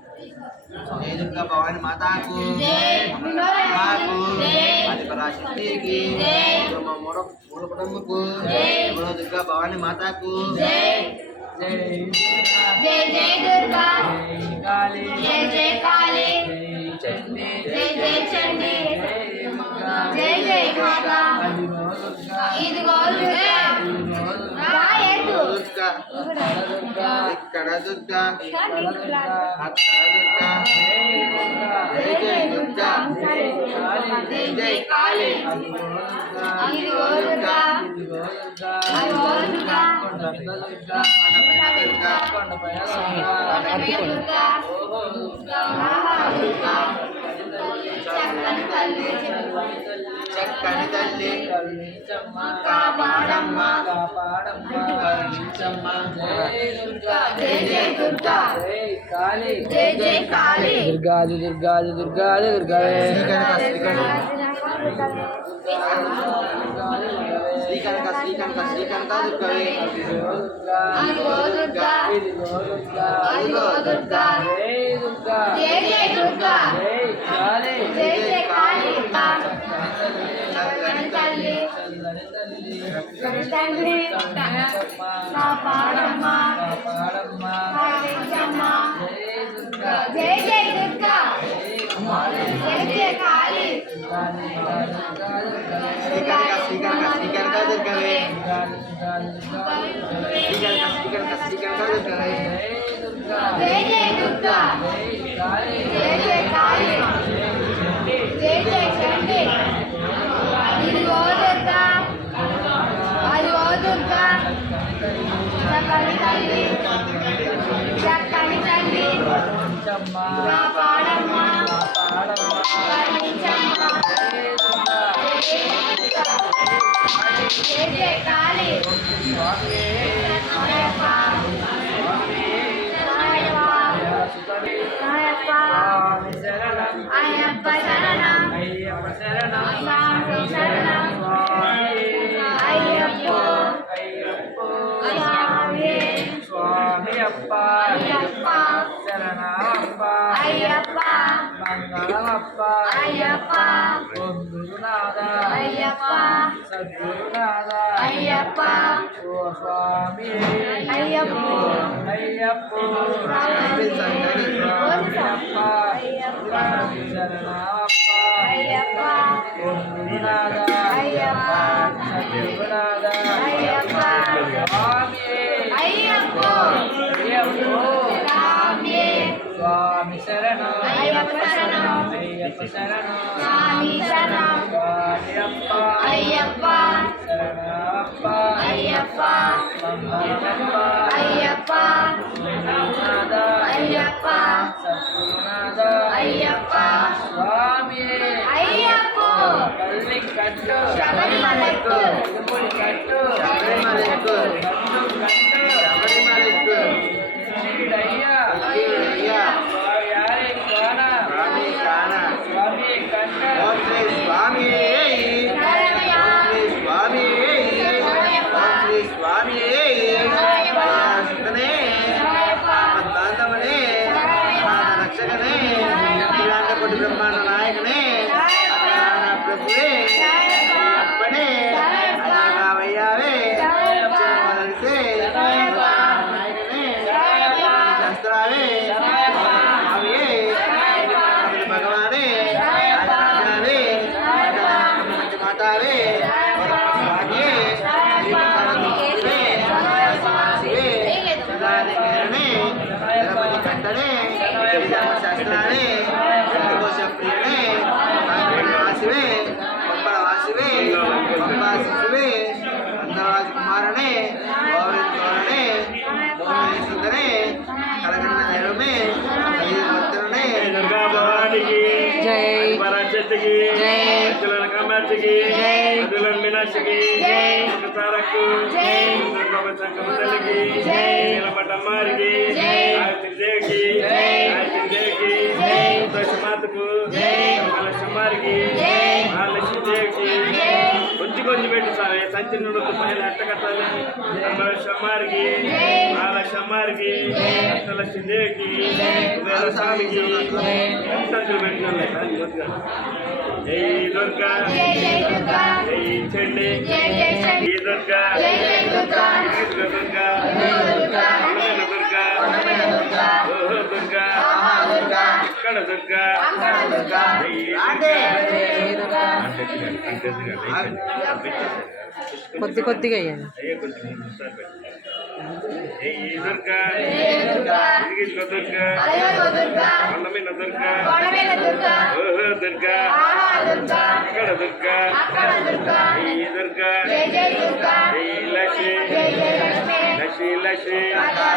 जय दुर्गा भवानी माता को आदिपराशक्ति की मूल कुटुंब को बोलो दुर्गा भवानी माता को जय जय दुर्गा जय जय काली जय जय चंडी जय जय माता इदिगो दुर्गा दुर्गा ఇక్కడ దుర్గా అక్కడ దుర్గా జై జై దుర్గా జై జై కాళీ ఇదిగో దుర్గా అదిగో దుర్గా చక్కని తల్లి కాపాడమ్మ జై జై దుర్గా జై జై కాళీ దుర్గా దుర్గా దుర్గా దుర్గా శ్రీకనక శ్రీకనక శ్రీకనక దుర్గవే అదిగో దుర్గా అదిగో దుర్గా జై జై దుర్గా జై జై కాళీ తల్లి తండ్రి కాపాడమ్మ జై జై దుర్గా జై జై కాళీ శ్రీకనక శ్రీకనక శ్రీకనక దుర్గవే శ్రీకనక శ్రీకనక శ్రీకనక దుర్గవే జై జై దుర్గా జై జై కాళీ జై జై చండి ఇదిగో దుర్గా అదిగో దుర్గా చక్కని తల్లి చక్కని తల్లి కాపాడమ్మ కరుణించమ్మ జై జై కాళీ అయ్యప్ప శరణం స్వామి శరణం అయ్యప్ప స్వామి అప్ప అయ్యప్ప శరణమప్ప అయ్యప్ప మంగళమప్ప అయ్యప్ప ఓం గురునాథ అయ్యప్ప సద్గురునాథ అయ్యప్ప ఓ స్వామి అయ్యప్ప అయ్యప్ప అయ్యప్ప శరణమప్ప అయ్యప్ప ఓం గురునాథ అయ్యప్ప సద్గురునాథ అయ్యప్ప స్వామి అయ్యప్ప స్వామి స్వామి శరణం అయ్యప్ప శరణం అయ్యప్ప శరణం స్వామి శరణం స్వామియప్ప అయ్యప్ప శరణమప్ప అయ్యప్ప మంగళమప్ప అయ్యప్ప గురునాథ అయ్యప్ప సద్గురునాథ అయ్యప్ప స్వామి అయ్యప్ప కల్లి కట్టు శబరిమలైకు తిరుమల కట్టు శబరిమలైకు కట్టు శబరిమలైకు శ్రీడయ్యా అయ్యా స్వామి యారే కాన స్వామి కాన స్వామి కట్ట ఓం శ్రీ స్వామి శరణమయ్య స్వామి ఓం శ్రీ స్వామి సుతనే దాంతమనే రక్షకనే ఇలాంటి కొట్టి బ్రహ్మాండ నాయకనే ప్రభువే అప్పనే రావయ్యావే మొదలిసే నాయకనే శాస్త్రావే స్వామియే భగవానే రాజరాజావే మంచి మాతావే స్వామియే శివే సదానికరణే గణపతి కంటనే శాస్త్రాలే సంతోష ప్రియనే వాసివే పంపల వాసివే పంపా శిశువే అందరాజ కుమారనే గౌరవనే మోహనే సుందరే కలగన్న దైవమే వర్తననే దుర్గా భవానికి జై పరాశక్తికి జై అఖిలన కామాక్షికి జై అఖిలన మీనాక్షికి జై ఒకసారకు జై దుర్గమ్మ సంకమ తల్లికి జై నీలమటమ్మారికి జై ఆయుర్దేవికి జై ఆయుర్దేవికి జై దశమాతకు జై కలశమ్మారికి జై మహాలక్ష్మీదేవికి జై కొంచెం కొంచెం పెట్టి సార్ సంచి నుండి పైన అట్ట కట్టాలి కమలశమ్మారికి మహాలక్ష్మారికి అష్టలక్ష్మీదేవికి కుబేర స్వామికి సంచులు పెట్టినారు జై దుర్గా జై జై దుర్గా జై చండి జై జై శక్తి జై దుర్గా జై జై దుర్గా దుర్గా దుర్గా దుర్గా దుర్గా ఓహో దుర్గా దుర్గా ఇక్కడ దుర్గా అక్కడ దుర్గా జై రాండి. దుర్గా కొద్ది కొద్దిగా అయ్యాను అయ్యే కొంచెం జై దుర్గా జై దుర్గా ఇదిగో దుర్గా అయ్యో దుర్గా కొండమీద దుర్గా కొడవేల దుర్గా ఓహో దుర్గా ఆహా దుర్గా ఇక్కడ దుర్గా అక్కడ దుర్గా జై దుర్గా జై జై దుర్గా జై లక్ష్మి జై జై లక్ష్మి లక్ష్మి లక్ష్మి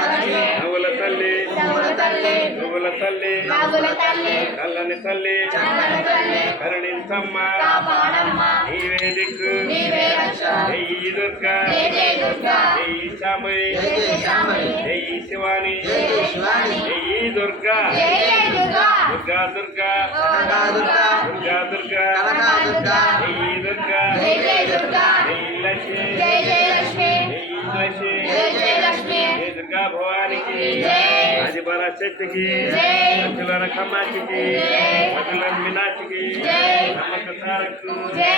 లక్ష్మి నవ్వుల తల్లి నవ్వుల తల్లి నువ్వుల తల్లి నవ్వుల తల్లి కల్లని తల్లి చల్లన తల్లి కరుణించమ్మ కాపాడమ్మ నీవే దిక్కు నీవే రక్ష జై దుర్గా జై జై దుర్గా జై శామరి జై జై శామరి జై శివాని జై జై శివాని జై దుర్గా జై జై దుర్గా దుర్గా దుర్గా దుర్గా దుర్గా దుర్గా దుర్గా కనకా దుర్గా జై దుర్గా జై జై దుర్గా జై లక్ష్మి జై జై లక్ష్మి జై లక్ష్మి జై జై లక్ష్మి జై దుర్గా భవానికి జై ఆది పరాశక్తికి జై అఖిలన కమ్మాక్షికి జై అఖిలన మీనాక్షికి జై నమ్మక సారకు జై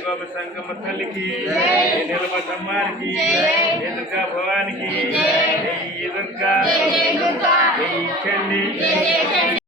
గోప సంగమ తల్లికి జై నిలబడ్డమ్మారికి జై దుర్గా భవానికి జై జై దుర్గా జై